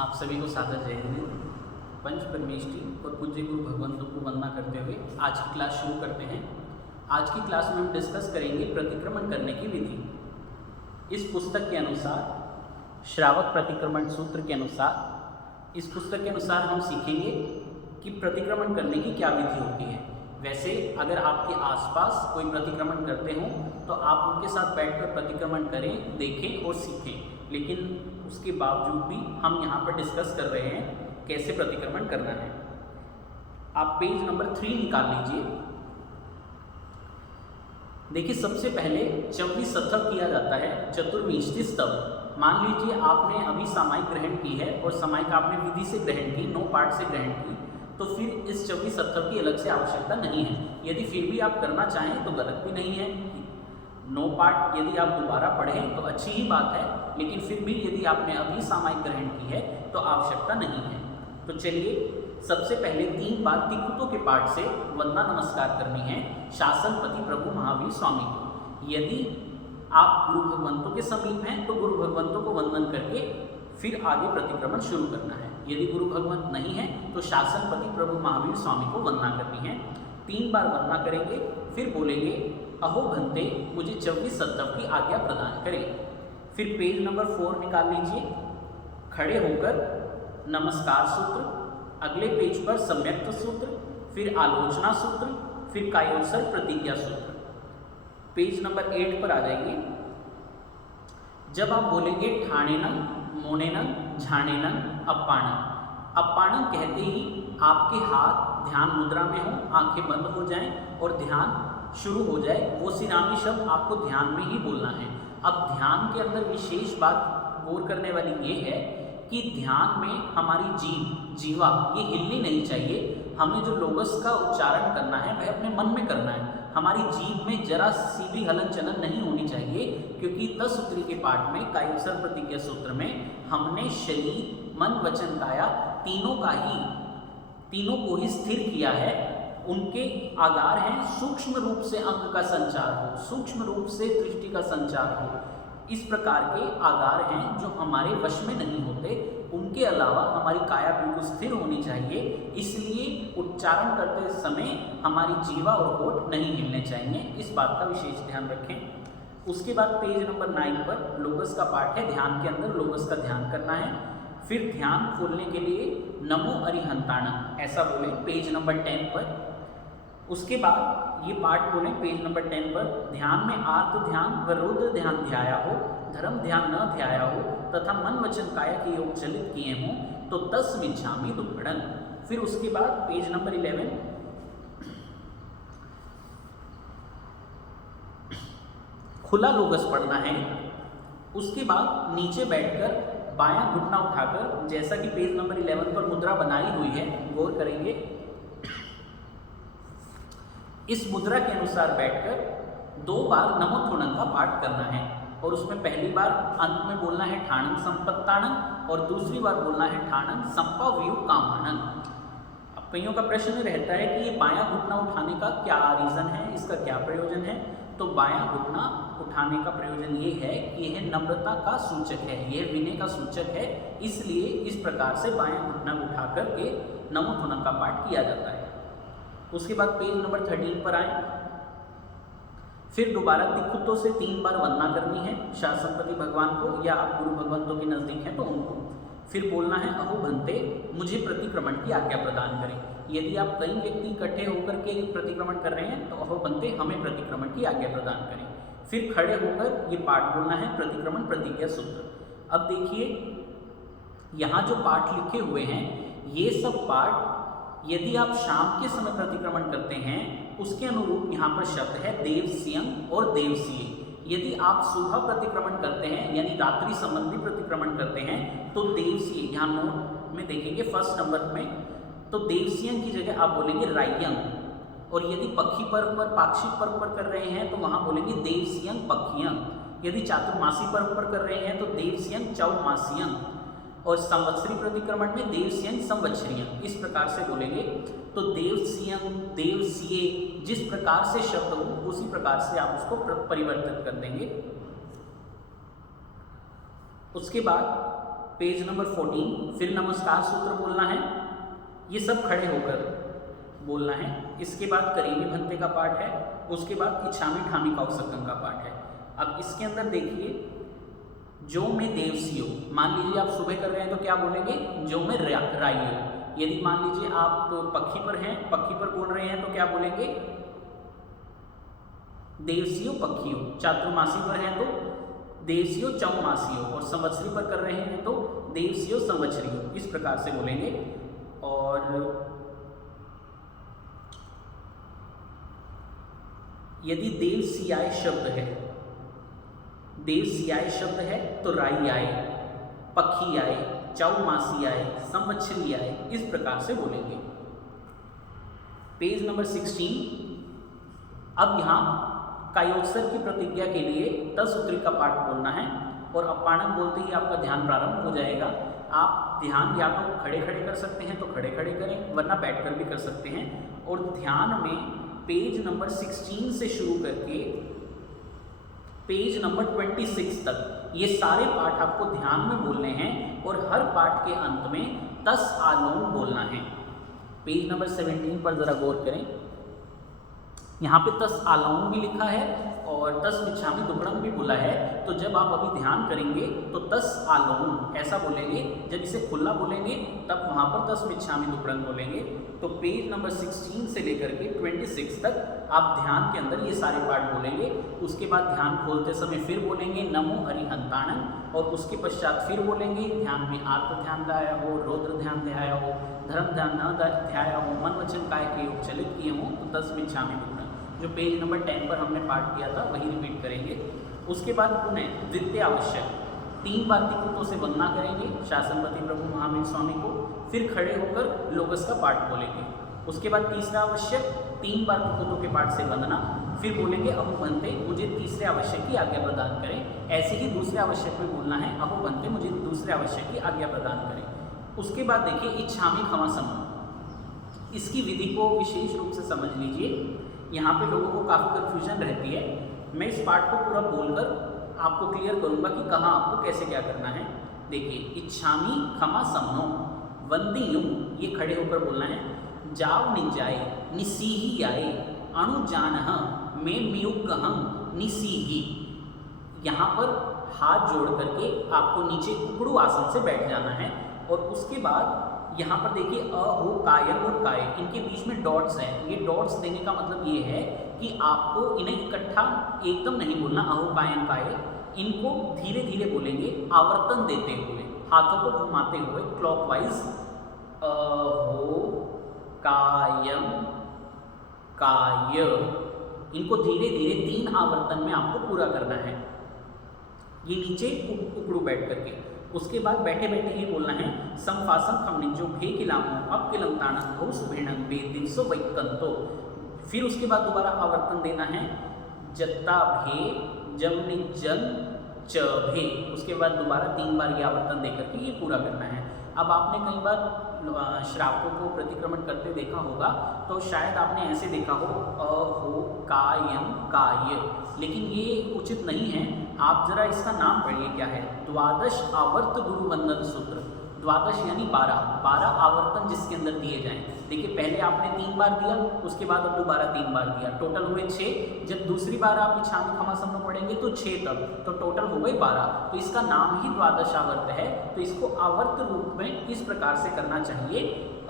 आप सभी को सादर जय हिंद। पंच परमेष्ठी और पूज्य गुरु भगवंतों को वंदना करते हुए आज की क्लास शुरू करते हैं। आज की क्लास में हम डिस्कस करेंगे प्रतिक्रमण करने की विधि। इस पुस्तक के अनुसार, श्रावक प्रतिक्रमण सूत्र के अनुसार, इस पुस्तक के अनुसार हम सीखेंगे कि प्रतिक्रमण करने की क्या विधि होती है। वैसे अगर आपके आसपास कोई प्रतिक्रमण करते हों तो आप उनके साथ बैठकर प्रतिक्रमण करें, देखें और सीखें, लेकिन उसके बावजूद भी हम यहाँ पर डिस्कस कर रहे हैं कैसे प्रतिक्रमण करना है। आप पेज नंबर 3 निकाल लीजिए। देखिए, सबसे पहले चौवी सत्थव किया जाता है, चतुर्विंशति स्तव। मान लीजिए आपने अभी सामायिक ग्रहण की है और सामायिक आपने विधि से ग्रहण की, 9 पाठ से ग्रहण की, तो फिर इस चौवी सत्थव की अलग से आवश्यकता नहीं है। यदि फिर भी आप करना चाहें तो गलत भी नहीं है। 9 पाठ यदि आप दोबारा पढ़ें तो अच्छी ही बात है, लेकिन फिर भी यदि आपने अभी सामायिक ग्रहण की है तो आवश्यकता नहीं है। तो चलिए, सबसे पहले 3 बार तिक्कुतों के पाठ से वंदना नमस्कार करनी है शासनपति प्रभु महावीर स्वामी को। यदि आप गुरु भगवंतों के समीप हैं तो गुरु भगवंतों को वंदन करके फिर आगे प्रतिक्रमण शुरू करना है। यदि गुरु भगवंत नहीं है तो शासनपति प्रभु महावीर स्वामी को वंदना करनी है। 3 बार वंदना करेंगे, फिर बोलेंगे अहो भंते, मुझे 24 सत्थव की आज्ञा प्रदान करें। फिर पेज नंबर 4 निकाल लीजिए। खड़े होकर नमस्कार सूत्र, अगले पेज पर सम्यक्त सूत्र, फिर आलोचना सूत्र, फिर कायोत्सर्ग प्रतिज्ञा सूत्र। पेज नंबर 8 पर आ जाएंगे। जब आप बोलेंगे ठाणेनं, मोनेनं, झाणेनं, अप्पाणं, अप्पाणं कहते ही आपके हाथ ध्यान मुद्रा में हो, आंखें बंद हो जाएं और ध्यान शुरू हो जाए। वो सिरामी शब्द आपको ध्यान में ही बोलना है। अब ध्यान के अंदर विशेष बात गौर करने वाली ये है कि ध्यान में हमारी जीवा ये हिलनी नहीं चाहिए। हमें जो लोगस का उच्चारण करना है वह अपने मन में करना है। हमारी जीभ में जरा सी भी हलन चलन नहीं होनी चाहिए, क्योंकि 10 सूत्री के पाठ में कायोत्सर्ग प्रतिज्ञा सूत्र में हमने शरीर, मन, वचन, काया तीनों को ही स्थिर किया है। उनके आधार हैं सूक्ष्म रूप से अंग का संचार हो, सूक्ष्म रूप से दृष्टि का संचार हो। इस प्रकार के आधार हैं जो हमारे वश में नहीं होते। उनके अलावा हमारी काया बिल्कुल स्थिर होनी चाहिए। इसलिए उच्चारण करते समय हमारी जीवा और होठ नहीं हिलने चाहिए। इस बात का विशेष ध्यान रखें। उसके बाद पेज नंबर 9 पर लोगस का पाठ है। ध्यान के अंदर लोगस का ध्यान करना है। फिर ध्यान खोलने के लिए नमो अरिहंताणं ऐसा बोले पेज नंबर 10 पर। उसके बाद ये पाठ बोले पेज नंबर 10 पर। ध्यान में आर्त ध्यान व रुद्र ध्यान ध्याया हो, धर्म ध्यान न ध्याया हो तथा मन वचन काया के योग चलित किए हों तो 10 विच्छामि दुक्कड़ं। फिर उसके बाद पेज नंबर 11 खुला लोगस पढ़ना है। उसके बाद नीचे बैठकर बायां घुटना उठाकर, जैसा कि पेज नंबर 11 पर मुद्रा बनाई हुई है, गौर करेंगे। इस मुद्रा के अनुसार बैठकर 2 बार नमोथुणं का पाठ करना है। और उसमें पहली बार अंत में बोलना है ठाणं संपत्ताणं और दूसरी बार बोलना है ठाणं संपाव्यू कामाणं। अब कईयों का प्रश्न रहता है कि ये बायां घुटना उठाने का क्या रीज़न है, इसका क्या प्रयोजन है। तो बायां घुटना उठाने का प्रयोजन ये है कि यह नम्रता का सूचक है, यह विनय का सूचक है। इसलिए इस प्रकार से बायां घुटना उठा करके नमोथुणं का पाठ किया जाता है। उसके बाद पेज नंबर 13 पर आए। फिर दोबारा तिक्कुतों से 3 बार वंदना करनी है शासनपति भगवान को, या आप गुरु भगवंतों के नज़दीक हैं तो उनको। फिर बोलना है अहो भंते, मुझे प्रतिक्रमण की आज्ञा प्रदान करें। यदि आप कई व्यक्ति इकट्ठे होकर के प्रतिक्रमण कर रहे हैं तो अहो भंते, हमें प्रतिक्रमण की आज्ञा प्रदान करें। फिर खड़े होकर ये पाठ बोलना है प्रतिक्रमण प्रतिज्ञा सूत्र। अब देखिए, यहाँ जो पाठ लिखे हुए हैं ये सब पाठ यदि आप शाम के समय प्रतिक्रमण करते हैं उसके अनुरूप यहाँ पर शब्द है देवसियं और देवसीय। यदि आप सुबह प्रतिक्रमण करते हैं यानी रात्रि संबंधी प्रतिक्रमण करते हैं तो देवसीय, यहाँ नोट में देखेंगे फर्स्ट नंबर में, तो देवसियं की जगह आप बोलेंगे राय्यं। और यदि पक्षी पर्व पर, पाक्षिक पर्व पर कर रहे हैं तो वहाँ बोलेंगे देवसियं पक्षियं। यदि चातुर्मासी पर्व पर कर रहे हैं तो देवसियं चौमासियं। और संवत्सरी प्रतिक्रमण में देवसियं संवत्सरियं, इस प्रकार से बोलेंगे। तो देवसियं, देवसीय, जिस प्रकार से शब्द हो उसी प्रकार से आप उसको परिवर्तित कर देंगे। उसके बाद पेज नंबर 14 फिर नमस्कार सूत्र बोलना है, ये सब खड़े होकर बोलना है। इसके बाद करीबी भंते का पाठ है, उसके बाद इच्छामी ठामी कौसकम का पाठ है। अब इसके अंदर देखिए, जो मैं देवसियो, मान लीजिए आप सुबह कर रहे हैं तो क्या बोलेंगे, जो मैं राइयो। यदि मान लीजिए आप पक्षी पर हैं, पक्षी पर बोल रहे हैं तो क्या बोलेंगे, देवसियो पक्षियो। चातुर्मासी पर हैं तो देवसियो चौमासियो, और संवत्सरी पर कर रहे हैं तो देवसियो संवत्सरियो, इस प्रकार से बोलेंगे। और यदि देवसियाय शब्द है, देवसियाय शब्द है तो राई आए, पक्षी आए, चौमासी आए, संवत्सरी आए, इस प्रकार से बोलेंगे। Page number 16। अब यहाँ कायोत्सर की प्रतिज्ञा के लिए तसूत्री का पाठ बोलना है, और अपाणन बोलते ही आपका ध्यान प्रारंभ हो जाएगा। आप ध्यान या तो खड़े खड़े कर सकते हैं तो खड़े खड़े करें, वरना बैठकर भी कर सकते हैं। और ध्यान में पेज नंबर 16 से शुरू करके पेज नंबर 26 तक ये सारे पाठ आपको ध्यान में बोलने हैं, और हर पाठ के अंत में 10 आलोम बोलना है। पेज नंबर 17 पर जरा गौर करें, यहाँ पे 10 आलोम भी लिखा है और 10 मिच्छामी दुक्कडम भी बोला है। तो जब आप अभी ध्यान करेंगे तो 10 आलोम ऐसा बोलेंगे, जब इसे खुला बोलेंगे तब वहाँ पर 10 मिच्छामी दुक्कडम बोलेंगे। तो पेज नंबर 16 से लेकर के 26 तक आप ध्यान के अंदर ये सारे पाठ बोलेंगे। उसके बाद ध्यान खोलते समय फिर बोलेंगे नमो हरिहंताणं, और उसके पश्चात फिर बोलेंगे ध्यान में आत्म ध्यान ध्याया हो, रौद्र ध्यान ध्याया हो, धर्म ध्यान न ध्याया हो, मन वचन काय के योग चलित किए हों, तो 10 मिच्छामी दुक्कडम। जो पेज नंबर 10 पर हमने पाठ किया था वही रिपीट करेंगे। उसके बाद पुनः द्वितीय आवश्यक 3 बार तिकुतों से वंदना करेंगे शासनपति प्रभु महावीर स्वामी को, फिर खड़े होकर लोगस का पाठ बोलेंगे। उसके बाद तीसरा आवश्यक 3 बार तिकुतों के पाठ से वंदना, फिर बोलेंगे अहो बनते मुझे तीसरे आवश्यक की आज्ञा प्रदान करें। ऐसे ही दूसरे आवश्यक में बोलना है अहो बनते मुझे दूसरे आवश्यक की आज्ञा प्रदान करें। उसके बाद देखिए इच्छामी खमा समूह, इसकी विधि को विशेष रूप से समझ लीजिए। यहाँ पे लोगों को काफ़ी कन्फ्यूजन रहती है। मैं इस पाठ को पूरा बोलकर आपको क्लियर करूँगा कि कहाँ आपको कैसे क्या करना है। देखिए इच्छामी खमा समनो वंदियुम, ये खड़े होकर बोलना है। जाव निजाए निसीही आए अणुजानह में मियुगहम निसीही। यहाँ पर हाथ जोड़ करके आपको नीचे उकड़ू आसन से बैठ जाना है, और उसके बाद यहाँ पर देखिए अ हो कायम और काय, इनके बीच में डॉट्स हैं। ये डॉट्स देने का मतलब ये है कि आपको इन्हें इकट्ठा एकदम नहीं बोलना अहो कायम काय, इनको धीरे धीरे बोलेंगे आवर्तन देते हुए, हाथों को घुमाते हुए क्लॉकवाइज। अहो कायम काय, इनको धीरे धीरे 3 आवर्तन में आपको पूरा करना है, ये नीचे उकड़ू बैठ करके। उसके बाद बैठे बैठे ही बोलना है संफासन खमनिंजो भे किलामो अब किलमताणं हो सुभेणं बे दिवसो वैकंतो। फिर उसके बाद दोबारा आवर्तन देना है जत्ता भे जमनि जन च भे। उसके बाद दोबारा 3 बार ये आवर्तन दे करके ये पूरा करना है। अब आपने कई बार श्रावकों को प्रतिक्रमण करते देखा होगा, तो शायद आपने ऐसे देखा हो अहो कायम काय, लेकिन ये उचित नहीं है। आप जरा इसका नाम पढ़िए क्या है, द्वादश आवर्त गुरु वंदन सूत्र। द्वादश यानी 12 आवर्तन जिसके अंदर दिए जाएं। देखिए पहले आपने 3 बार दिया, उसके बाद अब दोबारा 3 बार दिया, टोटल हुए 6। जब दूसरी बार आप इच्छामी खमा समूह पढ़ेंगे तो 6 तक, तो टोटल हो गए 12। तो इसका नाम ही द्वादश आवर्त है। तो इसको आवर्त रूप में इस प्रकार से करना चाहिए,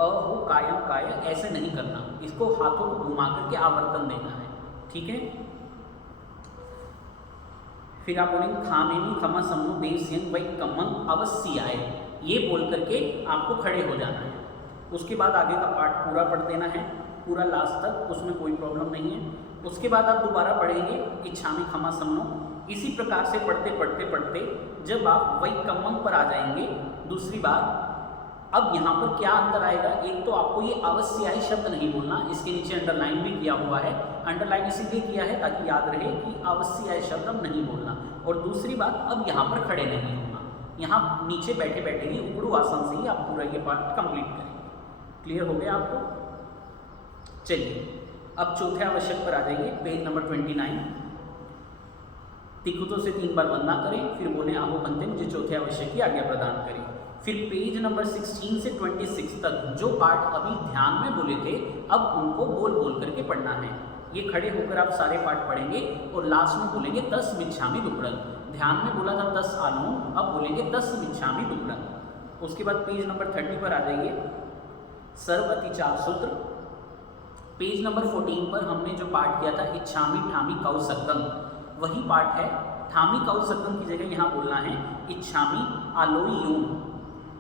अहो कायम काय ऐसे नहीं करना, इसको हाथों को घुमा करके आवर्तन देना है, ठीक है। फिर आप बोलेंगे खामेनी खमा समूह देवसियन वै कमंग अवश्य आए, ये बोल करके आपको खड़े हो जाना है। उसके बाद आगे का पाठ पूरा पढ़ देना है, पूरा लास्ट तक, उसमें कोई प्रॉब्लम नहीं है। उसके बाद आप दोबारा पढ़ेंगे इच्छामी खमा समनो। इसी प्रकार से पढ़ते पढ़ते पढ़ते जब आप वै कमंग पर आ जाएंगे दूसरी बार, अब यहाँ पर क्या अंतर आएगा, एक तो आपको ये अवश्यायी शब्द नहीं बोलना, इसके नीचे अंडरलाइन भी किया हुआ है। अंडरलाइन इसीलिए किया है ताकि याद रहे कि अवश्यायी शब्द अब नहीं बोलना। और दूसरी बात, अब यहाँ पर खड़े नहीं होना, यहाँ नीचे बैठे बैठे ही उकड़ू आसन से ही आप पूरा ये पाठ कंप्लीट करेंगे। क्लियर हो गया आपको? चलिए अब चौथे आवश्यक पर आ जाइए, पेज नंबर 29। तिकुतों से 3 बार वंदना करें, फिर बोले आहो बनते मुझे चौथे आवश्यक की आज्ञा प्रदान करें। फिर पेज नंबर 16 से 26 तक जो पार्ट अभी ध्यान में बोले थे अब उनको बोल बोल करके पढ़ना है। ये खड़े होकर आप सारे पार्ट पढ़ेंगे और लास्ट में बोलेंगे 10 मिच्छामि दुक्कडम। ध्यान में बोला था 10 आलू, अब बोलेंगे 10 मिच्छामि दुक्कडम। उसके बाद पेज नंबर 30 पर आ जाइए, सर्व अतिचार सूत्र। पेज नंबर 14 पर हमने जो पार्ट किया था इच्छामि ठामि कौसक्कम, वही पार्ट है। ठामि कौसक्कम की जगह यहाँ बोलना है इच्छामि आलोयुम,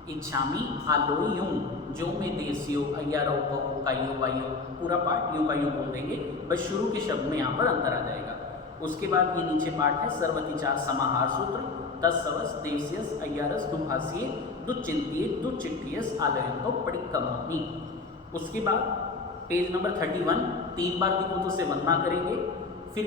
इच्छामि आलोयुम। जो में देसियो अय्यारो बहु कायो वायो, पूरा पार्ट यूं का यूं बोल देंगे, बस शुरू के शब्द में यहाँ पर अंतर आ जाएगा। उसके बाद ये नीचे पार्ट है सर्वतिचार समाहार सूत्र, तत्सवस देवसियस अय्यारस दुभाषिये दुचिंतिये दुचिट्ठियस आलयंतो पडिक्कमामि। उसके बाद पेज नंबर 31 3 बार तिकुतो से वंदना करेंगे, फिर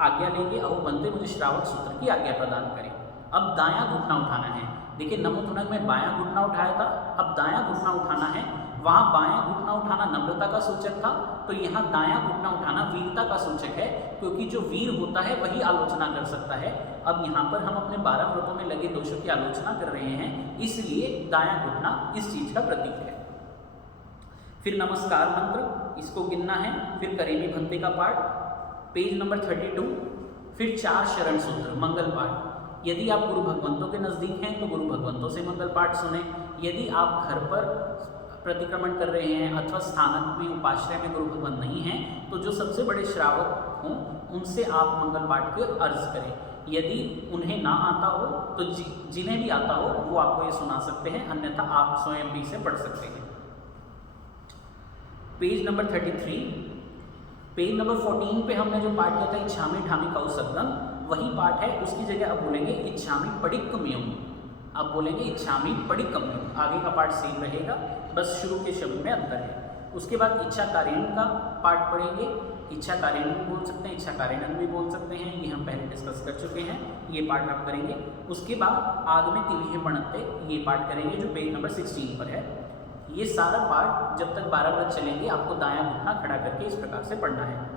आज्ञा लेंगे, अहो बनते मुझे श्रावक सूत्र की आज्ञा प्रदान करें। अब दायां घुटना उठाना है। देखिए नमो तुनक में बायां घुटना उठाया था, अब दायां घुटना उठाना है। वहाँ बायां घुटना उठाना नम्रता का सूचक था, तो यहाँ दायां घुटना उठाना वीरता का सूचक है, क्योंकि जो वीर होता है वही आलोचना कर सकता है। अब यहाँ पर हम अपने 12 व्रतों में लगे दोषों की आलोचना कर रहे हैं, इसलिए दायां घुटना इस चीज का प्रतीक है। फिर नमस्कार मंत्र, इसको गिनना है। फिर करेमी भंते का पाठ, पेज नंबर 32। फिर 4 शरण सूत्र मंगल पाठ। यदि आप गुरु भगवंतों के नज़दीक हैं तो गुरु भगवंतों से मंगल पाठ सुने। यदि आप घर पर प्रतिक्रमण कर रहे हैं अथवा स्थानक में उपाश्रय में गुरु भगवंत नहीं हैं, तो जो सबसे बड़े श्रावक हों उनसे आप मंगल पाठ के अर्ज करें। यदि उन्हें ना आता हो तो जिन्हें भी आता हो वो आपको ये सुना सकते हैं, अन्यथा आप स्वयं भी इसे पढ़ सकते हैं। Page number 33। पेज नंबर 14 पे हमने जो पाठ किया था इच्छामि ठामि कौसक्कम, वही पाठ है। उसकी जगह अब बोलेंगे इच्छामि पडिक्कमयम, अब बोलेंगे इच्छामि पडिक्कमयम। आगे का पाठ सेम रहेगा, बस शुरू के शब्द में अंतर है। उसके बाद इच्छा कारिण का पाठ पढ़ेंगे। इच्छा कारिण भी बोल सकते हैं, इच्छा कारिणन भी बोल सकते हैं, ये हम पहले डिस्कस कर चुके हैं, ये पाठ आप करेंगे। उसके बाद आग में तिलिहे पणते, ये पाठ करेंगे जो पेज नंबर 16 पर है। ये सारा पाठ जब तक 12 व्रत चलेंगे आपको दायां घुटना खड़ा करके इस प्रकार से पढ़ना है।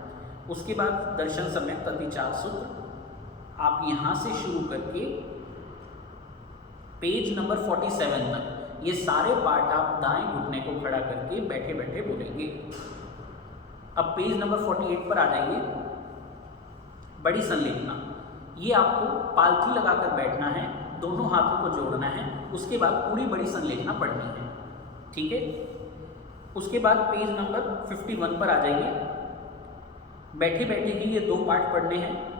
उसके बाद दर्शन सम्यक अतिचार सूत्र, आप यहाँ से शुरू करके पेज नंबर 47 तक ये सारे पाठ आप दाएं घुटने को खड़ा करके बैठे बैठे बोलेंगे। अब पेज नंबर 48 पर आ जाइए, बड़ी संलेखना। ये आपको पालथी लगाकर बैठना है, दोनों हाथों को जोड़ना है, उसके बाद पूरी बड़ी संलेखना पढ़नी है, ठीक है। उसके बाद पेज नंबर 51 पर आ जाइए, बैठे बैठे ही ये 2 पाठ पढ़ने हैं।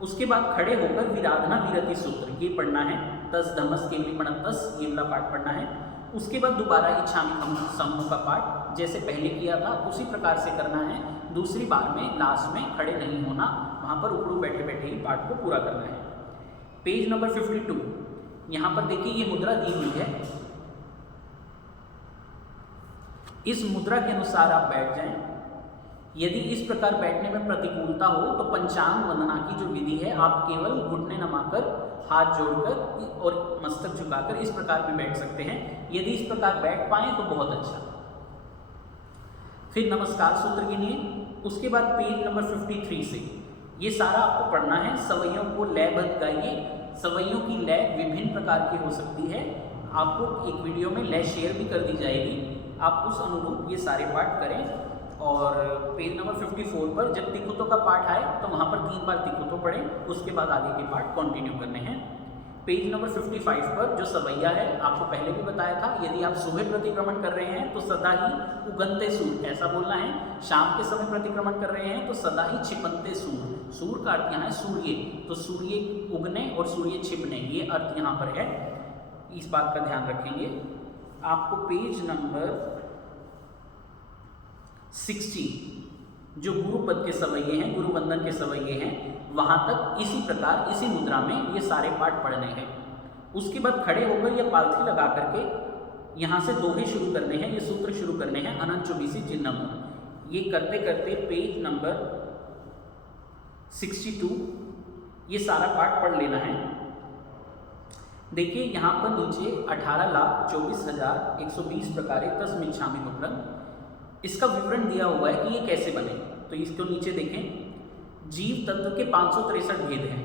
उसके बाद खड़े होकर विराधना विरति सूत्र ये पढ़ना है, तस धमस केवली पणतस, ये वाला पाठ पढ़ना है। उसके बाद दोबारा इच्छामि समूह का पाठ जैसे पहले किया था उसी प्रकार से करना है। दूसरी बार में लास्ट में खड़े नहीं होना, वहाँ पर उकड़ू बैठे बैठे ही पाठ को पूरा करना है। पेज नंबर 52, यहाँ पर देखिए ये मुद्रा दी हुई है, इस मुद्रा के अनुसार आप बैठ जाएं। यदि इस प्रकार बैठने में प्रतिकूलता हो तो पंचांग वंदना की जो विधि है, आप केवल घुटने नमाकर हाथ जोड़कर और मस्तक झुकाकर इस प्रकार भी बैठ सकते हैं। यदि इस प्रकार बैठ पाएं तो बहुत अच्छा। फिर नमस्कार सूत्र गिनिए। उसके बाद पेज नंबर 53 से ये सारा आपको पढ़ना है। सवैयों को लयबद्ध गाइए। सवैयों की लय विभिन्न प्रकार की हो सकती है, आपको एक वीडियो में लय शेयर भी कर दी जाएगी, आप उस अनुरूप ये सारे पाठ करें। और पेज नंबर 54 पर जब तिकुतो का पाठ आए तो वहाँ पर 3 बार तिकुतो पढ़ें, उसके बाद आगे के पाठ कंटिन्यू करने हैं। पेज नंबर 55 पर जो सवैया है, आपको पहले भी बताया था, यदि आप सुबह प्रतिक्रमण कर रहे हैं तो सदा ही उगनते सूर ऐसा बोलना है। शाम के समय प्रतिक्रमण कर रहे हैं तो सदा ही छिपनते सूर, सूर का अर्थ यहाँ है सूर्य, तो सूर्य उगने और सूर्य छिपने, ये अर्थ यहाँ पर है, इस बात का ध्यान रखेंगे। आपको पेज नंबर 60 जो गुरु पद के सवैये हैं, गुरु वंदन के सवैये हैं, वहाँ तक इसी प्रकार इसी मुद्रा में ये सारे पाठ पढ़ने हैं। उसके बाद खड़े होकर या पालथी लगा करके यहाँ से दोहे शुरू करने हैं, ये सूत्र शुरू करने हैं, अनंत चौबीसी जिन्नम। ये करते करते पेज नंबर 62 ये सारा पाठ पढ़ लेना है। देखिए यहाँ पर नीचे 18,24,120 प्रकारे तस्मिच्छामि दुक्कडम, इसका विवरण दिया हुआ है कि ये कैसे बने। तो इसको नीचे देखें, जीव तत्व के 563 भेद हैं।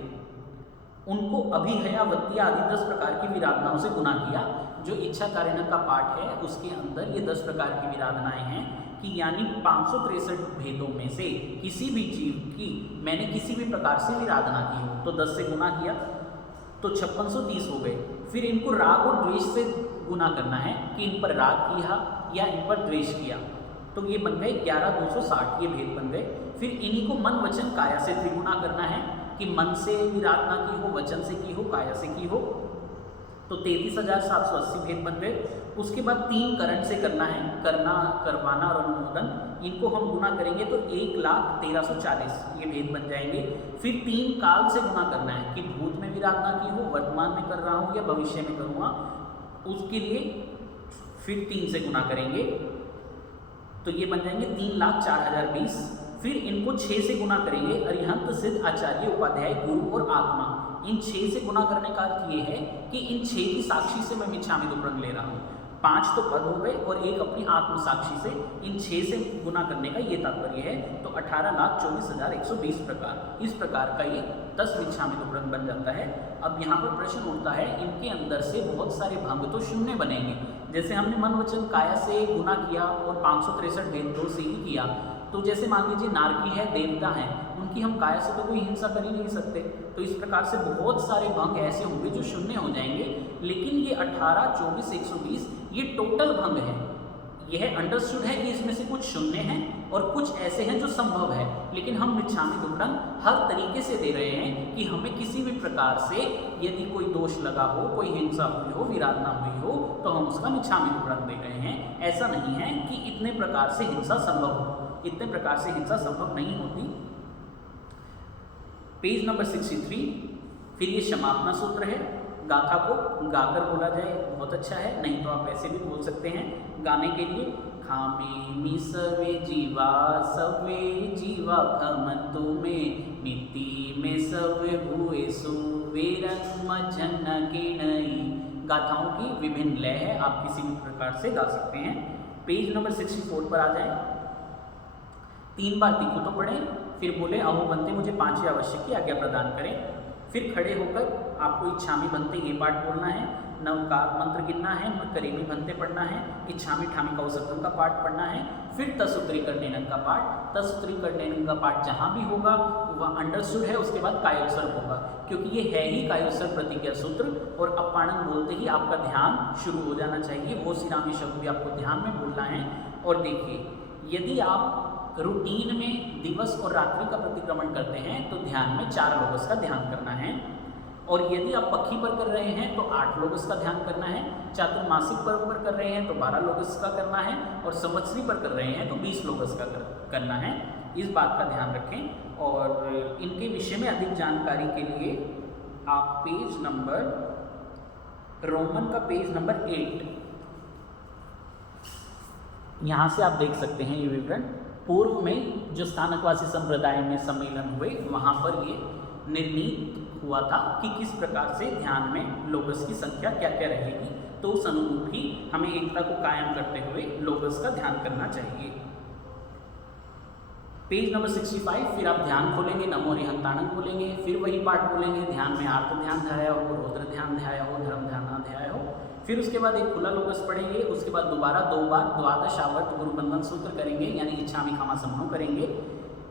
उनको अभिहयावत्ती आदि 10 प्रकार की विराधनाओं से गुना किया। जो इच्छा कारणक का पाठ है उसके अंदर ये 10 प्रकार की विराधनाएं हैं कि यानी 563 भेदों में से किसी भी जीव की मैंने किसी भी प्रकार से विराधना की हो तो 10 से गुना किया तो 5630 हो गए। फिर इनको राग और द्वेष से गुना करना है कि इन पर राग किया या इन पर द्वेष किया तो ये बन गए 11260, ये भेद बन गए। फिर इन्हीं को मन वचन काया से त्रिगुणा करना है कि मन से विराधना की हो, वचन से की हो, काया से की हो तो 33,780 भेद बन गए। उसके बाद 3 करण से करना है, करना, करवाना और अनुमोदन, इनको हम गुना करेंगे तो 1,13,40 ये भेद बन जाएंगे। फिर 3 काल से गुना करना है कि भूत में विराधना की हो, वर्तमान में कर रहा हूँ या भविष्य में करूँगा, उसके लिए फिर 3 से गुना करेंगे तो ये बन जाएंगे 3,04,020। फिर इनको 6 से गुना करेंगे, अरिहंत, सिद्ध, आचार्य, उपाध्याय, गुरु और आत्मा। इन 6 से गुना करने का अर्थ ये है कि इन 6 की साक्षी से मैं मिच्छामि दुक्कडम ले रहा हूँ। 5 तो पद हो गए और 1 अपनी आत्म साक्षी से, इन 6 से गुना करने का ये तात्पर्य है। तो 18,24,120 प्रकार, इस प्रकार का ये 10 मिच्छामि दुक्कडम बन जाता है। अब यहाँ पर प्रश्न उठता है, इनके अंदर से बहुत सारे भंग तो शून्य बनेंगे। जैसे हमने मन वचन काया से गुना किया और 563 भेदों से ही किया, तो जैसे मान लीजिए नारकी है, देवता है, उनकी हम काया से तो कोई हिंसा कर ही नहीं सकते। तो इस प्रकार से बहुत सारे भंग ऐसे होंगे जो शून्य हो जाएंगे। लेकिन ये 18, 24, 120 ये टोटल भंग है। यह अंडरस्टूड है कि इसमें से कुछ शून्य हैं और कुछ ऐसे हैं जो संभव है, लेकिन हम मिच्छामि दुक्कडम हर तरीके से दे रहे हैं कि हमें किसी भी प्रकार से यदि कोई दोष लगा हो, कोई हिंसा हुई हो, विराधना हुई हो, तो हम उसका मिच्छामि दुक्कडम दे रहे हैं। ऐसा नहीं है कि इतने प्रकार से हिंसा संभव हो, इतने प्रकार से हिंसा संभव नहीं होती। Page number 63। फिर ये समापना सूत्र है। गाथा को गाकर बोला जाए बहुत अच्छा है, नहीं तो आप ऐसे भी बोल सकते हैं गाने के लिए। खामे मी सवे जीवा खमंतु में नीति में सवे भूए सुवेरन मजन किणई। गाथाओं की विभिन्न लय है, आप किसी भी प्रकार से गा सकते हैं। पेज नंबर 64 पर आ जाएं। 3 बार तिक्कु तो पढ़ें, फिर बोले अहो बनते मुझे 5 आवश्यक की आज्ञा प्रदान करें। फिर खड़े होकर आपको इच्छामि बनते ये पाठ बोलना है, नवकार मंत्र गिनना है, करीमी बनते पढ़ना है, इच्छामि ठामी कौसकम का पाठ पढ़ना है। फिर तसुत्री कर्णेनन का पाठ, तसुत्री कर्णेनन का पाठ जहाँ भी होगा वह अंडरस्टूड है, उसके बाद कायोत्सर्ग होगा, क्योंकि ये है ही कायोत्सर्ग प्रतिज्ञा सूत्र। और अपाणन बोलते ही आपका ध्यान शुरू हो जाना चाहिए, वो सिरामी शब्द भी आपको ध्यान में बोलना है। और देखिए, यदि आप रूटीन में दिवस और रात्रि का प्रतिक्रमण करते हैं तो ध्यान में 4 लोगस का ध्यान करना है। और यदि आप पक्षी पर कर रहे हैं तो 8 लोगस का ध्यान करना है। चातुर्मासिक पर्व पर कर रहे हैं तो 12 लोगस का करना है। और संवत्सरी पर कर रहे हैं तो 20 लोगस का करना है। इस बात का ध्यान रखें। और इनके विषय में अधिक जानकारी के लिए आप पेज नंबर रोमन का पेज नंबर 8 यहाँ से आप देख सकते हैं ये विवरण। पूर्व में जो स्थानकवासी संप्रदाय में सम्मेलन हुए वहाँ पर ये निर्णीत हुआ था कि किस प्रकार से ध्यान में लोगस की संख्या क्या क्या रहेगी, तो उस अनुरूप ही हमें एकता को कायम करते हुए लोगस का ध्यान करना चाहिए। Page number 65। फिर आप ध्यान खोलेंगे, नमो अरिहंताणं खोलेंगे, फिर वही पाठ बोलेंगे, ध्यान में आर्त ध्यान ध्याया हो, रौद्र ध्यान ध्याया हो, धर्म ध्यानाध्याय हो। फिर उसके बाद एक खुला लोगस पढ़ेंगे, उसके बाद दोबारा 2 बार द्वादश आवर्त गुरुबंधन सूत्र करेंगे, यानी इच्छामि कामा समूह करेंगे।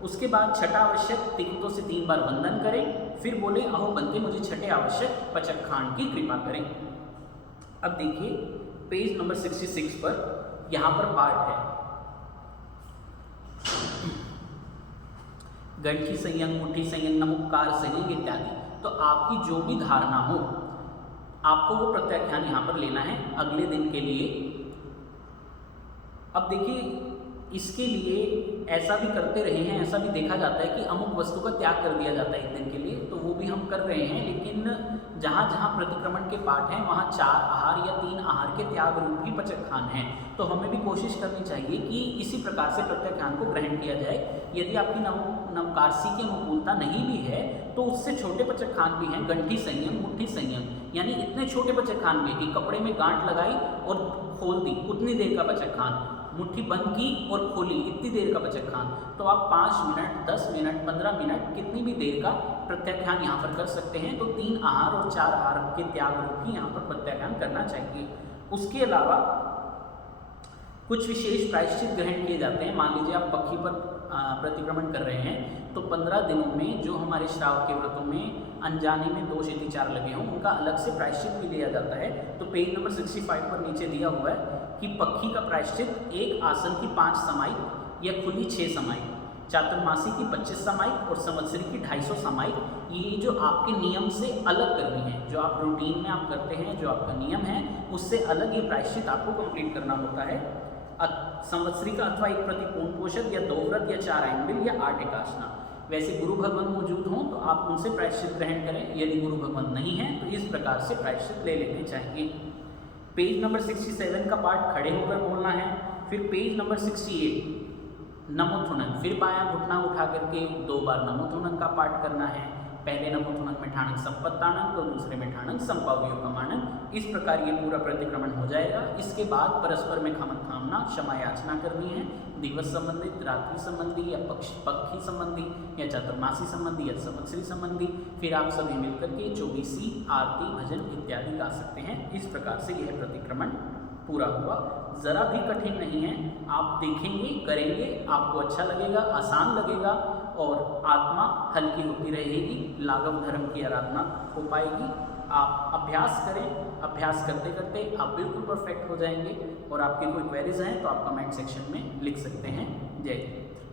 उसके बाद छठा आवश्यक तिक्तों से 3 बार वंदन करें। फिर बोले अहो बनते मुझे छठे आवश्यक पचक की कृपा करें। अब देखिए पेज नंबर 66 पर यहाँ पर पाठ है गंठी संयंग, मुट्ठी संयंग, नमुक्कार संयंग इत्यादि। तो आपकी जो भी धारणा हो आपको वो प्रत्याख्यान यहाँ पर लेना है अगले दिन के लिए। अब देखिए, इसके लिए ऐसा भी करते रहे हैं, ऐसा भी देखा जाता है कि अमुक वस्तु का त्याग कर दिया जाता है एक दिन के लिए, तो वो भी हम कर रहे हैं। लेकिन जहाँ जहाँ प्रतिक्रमण के पाठ हैं वहाँ 4 आहार या 3 आहार के त्याग रूप ही पचकखान हैं। तो हमें भी कोशिश करनी चाहिए कि इसी प्रकार से प्रत्याख्यान को ग्रहण किया जाए। यदि आपकी नवकारसी की अनुकूलता नहीं भी है तो उससे छोटे पचकखान भी हैं, गंठी संयम, मुट्ठी संयम, यानी इतने छोटे पचकखान भी कि कपड़े में गांठ लगाई और खोल दी, उतनी देर का पचकखान, मुट्ठी बंद की और खोली, इतनी देर का प्रत्याख्यान। तो आप 5 मिनट, 10 मिनट, 15 मिनट, कितनी भी देर का प्रत्याख्यान यहाँ पर कर सकते हैं। तो 3 आहार और 4 आहार के त्याग रूप ही यहाँ पर प्रत्याख्यान करना चाहिए। उसके अलावा कुछ विशेष प्रायश्चित ग्रहण किए जाते हैं। मान लीजिए आप पक्षी पर प्रतिक्रमण कर रहे हैं, तो 15 दिनों में जो हमारे श्राव के व्रतों में अनजाने में दोष यदि 4 लगे हों, उनका अलग से प्रायश्चित भी लिया जाता है। तो पेज नंबर 65 पर नीचे दिया हुआ है कि पक्षी का प्रायश्चित एक आसन की 5 समायिक या खुली 6 समायिक, चातुर्मासी की 25 समायिक और संवत्सरी की 250 समायिक, ये जो आपके नियम से अलग करनी है, जो आप रूटीन में आप करते हैं, जो आपका नियम है, उससे अलग ये प्रायश्चित आपको कंप्लीट करना होता है। संवत्सरी का अथवा एक प्रति पूर्ण पोषक या 2 व्रत या 4 आयनबिल या 8 एकादशना। वैसे गुरु भगवान मौजूद हों तो आप उनसे प्रायश्चित ग्रहण करें, यदि गुरु भगवान नहीं है तो इस प्रकार से प्रायश्चित ले लेने चाहिए। पेज नंबर 67 का पाठ खड़े होकर बोलना है। फिर पेज नंबर 68 नमोथुनन, फिर बायां घुटना उठा करके 2 बार नमोथुनन का पाठ करना है। पहले नमोथुनन में ठाणक संपत्तानन, तो दूसरे में ठाणक संपाव्योपमानन। इस प्रकार ये पूरा प्रतिक्रमण हो जाएगा। इसके बाद परस्पर में खमन कामना, क्षमा याचना करनी है। दिवस संबंधित, रात्रि संबंधी या पक्षी संबंधी या चातुर्मासी संबंधी या संवत्सरी संबंधी। फिर आप सभी मिलकर के 24वीं आरती, भजन इत्यादि गा सकते हैं। इस प्रकार से यह प्रतिक्रमण पूरा हुआ। ज़रा भी कठिन नहीं है, आप देखेंगे, करेंगे, आपको अच्छा लगेगा, आसान लगेगा और आत्मा हल्की होती रहेगी, लाघव धर्म की आराधना हो पाएगी। आप अभ्यास करें, अभ्यास करते करते आप बिल्कुल परफेक्ट हो जाएंगे। और आपके कोई क्वेरीज हैं तो आप कमेंट सेक्शन में लिख सकते हैं। जय हिंद।